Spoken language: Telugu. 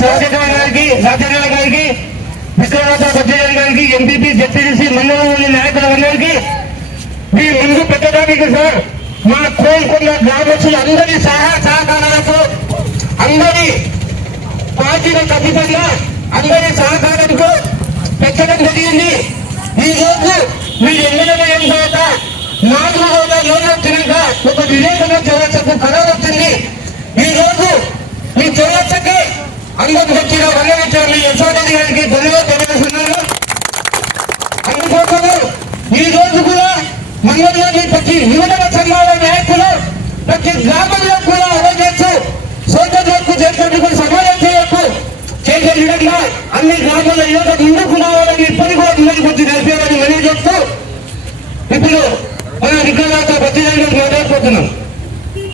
సత్యనారాయణ గారికి విక్రమార్క సత్యనారాయణ గారికి ఎంపీపీ జెడ్పీటీసీ మండలంలోని నాయకులందరికీ మీ ముందు పెట్టడానికి సార్ మా కోరుకున్న గ్రామస్తులు అందరి సహకారాలతో అందరి పార్టీలకు అతీతంగా అందరి సహకారంతో పెట్టడం జరిగింది. ఈ రోజు మీరు ఎమ్మెల్యేగా అయిన తర్వాత 4 రోజులు వచ్చినాక ఒక విలేకరుల చౌరస్తకు ఖరారు వచ్చింది. ఈ రోజు మీ చౌరస్తకి అందరికి వచ్చిన వల్లెచ్చారు యశోరెడ్డి గారికి ధన్యవాదాలు తెలియజేస్తున్నాను. అందుకోసము ఈ రోజు కూడా మంగళవారి ప్రతి యువత సంఘాల నాయకులు ప్రతి గ్రామంలో కూడా అవజేస్తూ సోదరులకు చేసినట్టు సమాధానం చేసే విధంగా అన్ని గ్రామాల యువత ముందుకు రావాలని ఇప్పటికీ కూడా ముందుకు వచ్చి నడిపేవారిని మనం చెప్తూ ఇప్పుడు మన విక్రమార్క ప్రతి మాట్లాడుకుంటున్నాం.